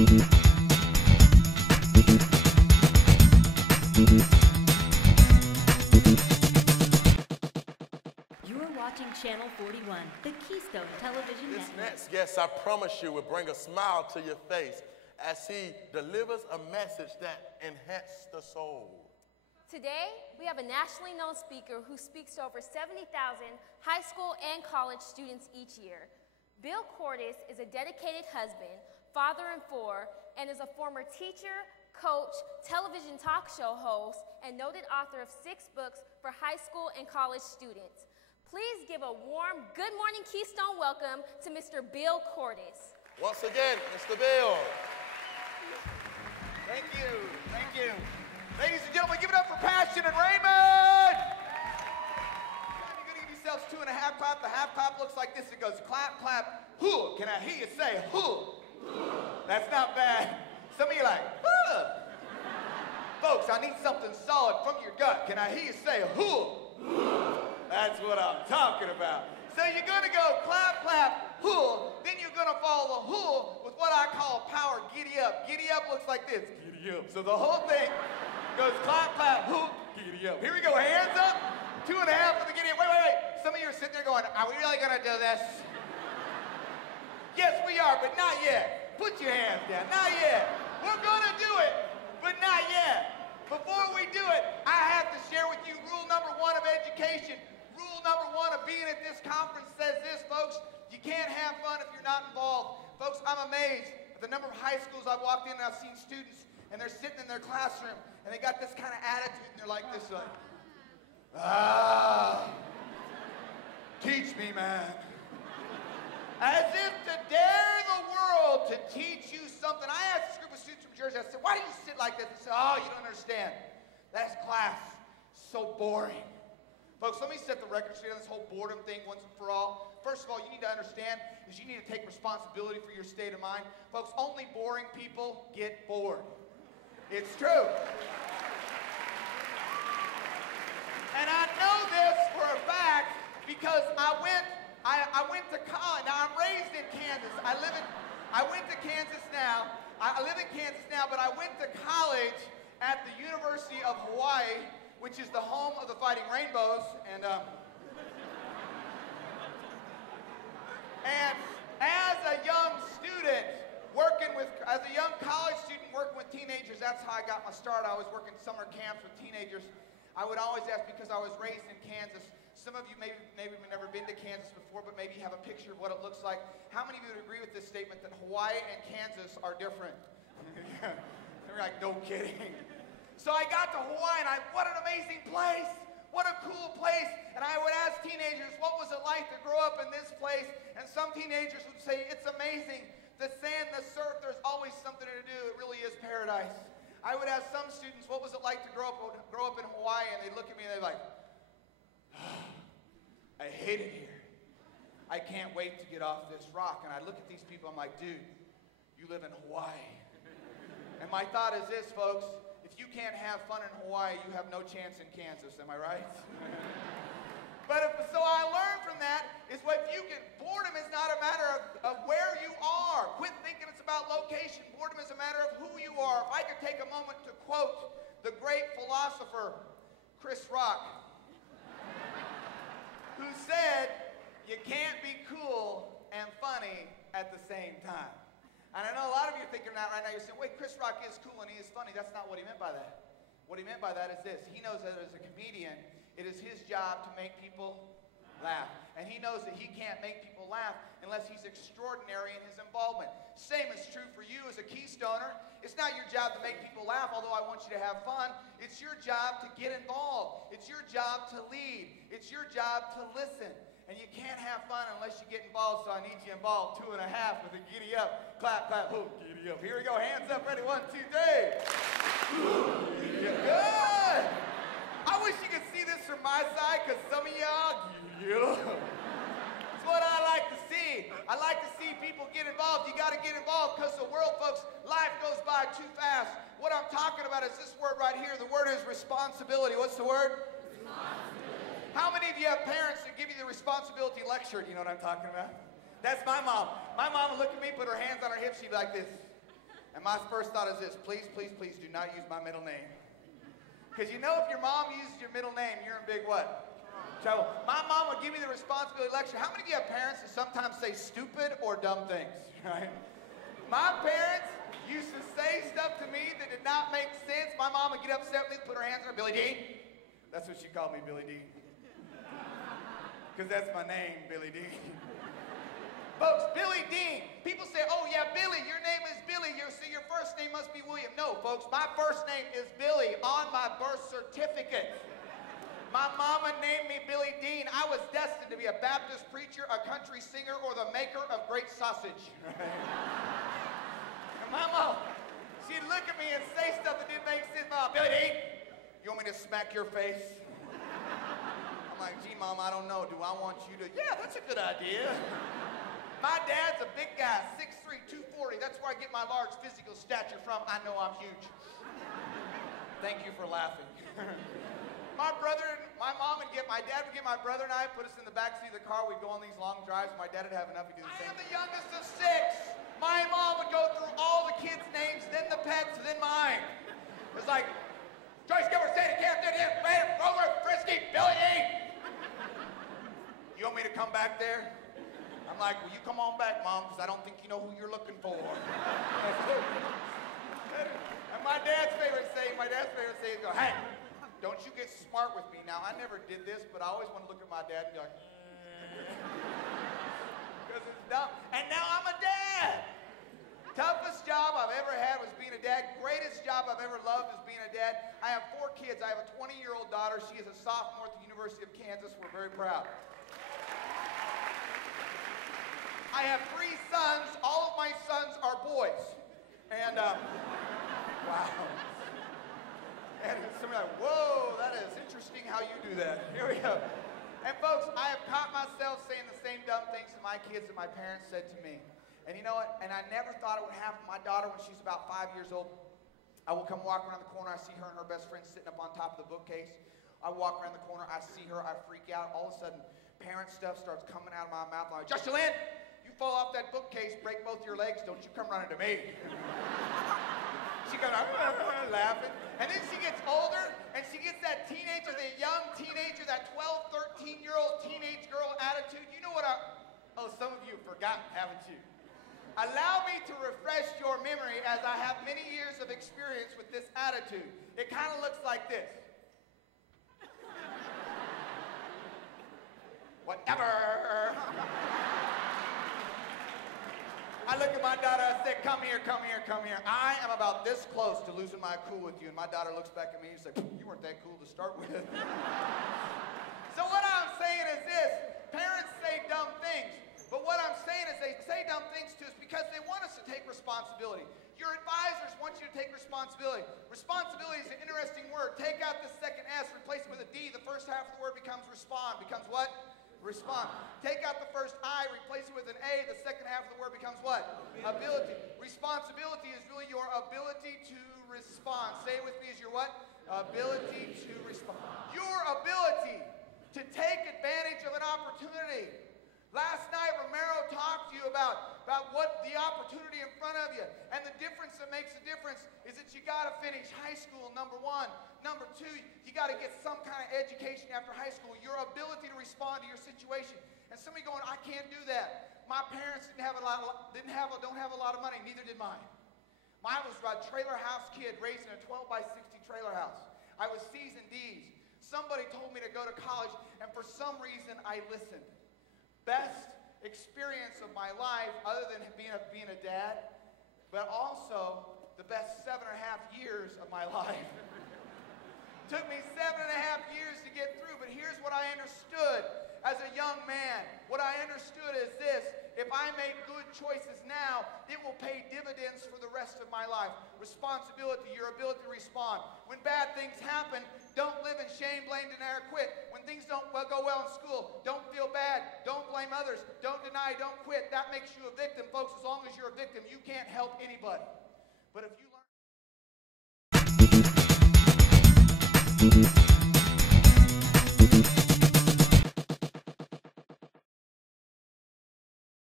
Watching Channel 41, the Keystone Television This Network. next guest, I promise you, will bring a smile to your face as he delivers a message that enhances the soul. Today, we have a nationally known speaker who speaks to over 70,000 high school and college students each year. Bill Cordis is a dedicated husband, father of four, and is a former teacher, coach, television talk show host, and noted author of 6 books for high school and college students. Please give a warm Good Morning Keystone welcome to Mr. Bill Cordis. Once again, Mr. Bill. Thank you, thank you. Ladies and gentlemen, give it up for Passion and Raymond. You're gonna give yourselves 2 1/2 clap. The half clap looks like this. It goes clap, clap, hoo. Can I hear you say hoo? That's not bad. Some of you are like, hoo. Folks, I need something solid from your gut. Can I hear you say hoo? That's what I'm talking about. So you're gonna go clap, clap, hoo. Then you're gonna follow the hoo with what I call power giddy up. Giddy up looks like this, giddy up. So the whole thing goes clap, clap, hoo, giddy up. Here we go, hands up, 2 1/2 for the giddy up. Wait. Some of you are sitting there going, are we really gonna do this? Yes, we are, but not yet. Put your hands down, not yet. We're gonna do it, but not yet. Before we do it, I have to share with you rule number 1 of education. Rule number 1 of being at this conference says this, folks: you can't have fun if you're not involved. Folks, I'm amazed at the number of high schools I've walked in and I've seen students, and they're sitting in their classroom, and they got this kind of attitude, and they're like this, like, teach me, man. As if to dare the world to teach you something. I asked this group of students from Jersey, I said, why do you sit like this? They said, oh, you don't understand. That's class. So boring. Folks, let me set the record straight on this whole boredom thing once and for all. First of all, you need to understand is you need to take responsibility for your state of mind. Folks, only boring people get bored. It's true. And I know this for a fact because I went to college. Now, I'm raised in Kansas. I went to Kansas now. I live in Kansas now, but I went to college at the University of Hawaii, which is the home of the Fighting Rainbows, and as a young student as a young college student working with teenagers, that's how I got my start. I was working summer camps with teenagers. I would always ask, because I was raised in Kansas, some of you maybe have never been to Kansas before, but maybe you have a picture of what it looks like. How many of you would agree with this statement that Hawaii and Kansas are different? They're like, no kidding. So I got to Hawaii, and what an amazing place. What a cool place. And I would ask teenagers, what was it like to grow up in this place? And some teenagers would say, it's amazing. The sand, the surf, there's always something to do. It really is paradise. I would ask some students, what was it like to grow up in Hawaii? And they'd look at me and they'd be like, I hate it here. I can't wait to get off this rock. And I look at these people, I'm like, dude, you live in Hawaii. And my thought is this, folks: if you can't have fun in Hawaii, you have no chance in Kansas, am I right? So I learned from that is boredom is not a matter of where you are. Quit thinking it's about location. Boredom is a matter of who you are. If I could take a moment to quote the great philosopher, Chris Rock, who said, you can't be cool and funny at the same time. And I know a lot of you are thinking that right now. You're saying, wait, Chris Rock is cool and he is funny. That's not what he meant by that. What he meant by that is this. He knows that as a comedian, it is his job to make people laugh. And he knows that he can't make people laugh unless he's extraordinary in his involvement. Same is true for you as a Keystoner. It's not your job to make people laugh, although I want you to have fun. It's your job to get involved. It's your job to lead. It's your job to listen. And you can't have fun unless you get involved, so I need you involved. 2 1/2 with a giddy up. Clap, clap, oh, giddy up. Here we go, hands up, ready, 1, 2, 3. Giddy up. Good. I wish you could see this from my side, because some of y'all, giddy up. It's what I like to see. I like to see people get involved. You got to get involved, because the world, folks, life goes by too fast. What I'm talking about is this word right here. The word is responsibility. What's the word? How many of you have parents that give you the responsibility lecture? Do you know what I'm talking about? That's my mom. My mom would look at me, put her hands on her hips, she'd be like this. And my first thought is this: please, please, please do not use my middle name. Because you know if your mom uses your middle name, you're in big what? Trouble. My mom would give me the responsibility lecture. How many of you have parents that sometimes say stupid or dumb things, right? My parents used to say stuff to me that did not make sense. My mom would get upset with me, put her hands on her, Billy Dean. That's what she called me, Billy Dean. Because that's my name, Billy Dean. Folks, Billy Dean. People say, oh yeah, Billy, your name is Billy. So your first name must be William. No, folks, my first name is Billy on my birth certificate. My mama named me Billy Dean. I was destined to be a Baptist preacher, a country singer, or the maker of great sausage. And my mom, she'd look at me and say stuff that didn't make sense. Mom, Billy Dean, you want me to smack your face? I'm like, gee, Mom, I don't know. Do I want you to? Yeah, that's a good idea. My dad's a big guy, 6'3", 240. That's where I get my large physical stature from. I know I'm huge. Thank you for laughing. My dad would get my brother and I, put us in the backseat of the car. We'd go on these long drives. My dad would have enough. He'd do the same. I am the youngest of 6. My mom would go through all the kids' names, then the pets, then mine. It was like, Joyce Gilbert, Sadie, Karen, Rover, Frisky, Billy Dean. You want me to come back there? I'm like, well, you come on back, Mom, because I don't think you know who you're looking for. And my dad's favorite saying is go, hey, don't you get smart with me. Now, I never did this, but I always want to look at my dad and be like, because it's dumb. And now I'm a dad. Toughest job I've ever had was being a dad. Greatest job I've ever loved is being a dad. I have 4 kids. I have a 20-year-old daughter. She is a sophomore at the University of Kansas. We're very proud. I have 3 sons. All of my sons are boys. And, wow. And somebody like, whoa, that is interesting how you do that. Here we go. And folks, I have caught myself saying the same dumb things to my kids that my parents said to me. And you know what? And I never thought it would happen. My daughter, when she's about 5 years old, I will come walk around the corner. I see her and her best friend sitting up on top of the bookcase. I walk around the corner. I see her. I freak out. All of a sudden, parent stuff starts coming out of my mouth. I'm like, Jocelyn, you fall off that bookcase, break both your legs. Don't you come running to me. She goes, laughing. And then she gets older, and she gets that teenager, that young teenager, that 12, 13-year-old teenage girl attitude. You know what some of you have forgotten, haven't you? Allow me to refresh your memory as I have many years of experience with this attitude. It kind of looks like this. Whatever. I look at my daughter, I say, come here, come here, come here. I am about this close to losing my cool with you. And my daughter looks back at me and says, you weren't that cool to start with. So what I'm saying is this, parents say dumb things. But what I'm saying is they say dumb things to us because they want us to take responsibility. Your advisors want you to take responsibility. Responsibility is an interesting word. Take out the second S, replace it with a D. The first half of the word becomes respond. Becomes what? Respond. Take out the first I, replace it with an A. The second half of the word becomes what? Ability. Responsibility is really your ability to respond. Say it with me, is your what? Ability to respond. Your ability to take advantage of an opportunity. Last night, Romero talked to you about what the opportunity in front of you. And the difference that makes a difference is that you got to finish high school, number 1. Number 2, you got to get some kind of education after high school. Your ability to respond to your situation. And somebody going, I can't do that. My parents don't have a lot of money. Neither did mine. Mine was a trailer house kid raised in a 12 by 60 trailer house. I was C's and D's. Somebody told me to go to college, and for some reason, I listened. Best experience of my life, other than being a dad, but also the best 7.5 years of my life. Took me 7.5 years to get through, but here's what I understood as a young man. What I understood is this: if I make good choices now, it will pay dividends for the rest of my life. Responsibility, your ability to respond. When bad things happen, don't live in shame, blame, deny, or quit. When things don't go well in school, don't feel bad. Don't blame others. Don't deny, don't quit. That makes you a victim, folks. As long as you're a victim, you can't help anybody. But if you learn...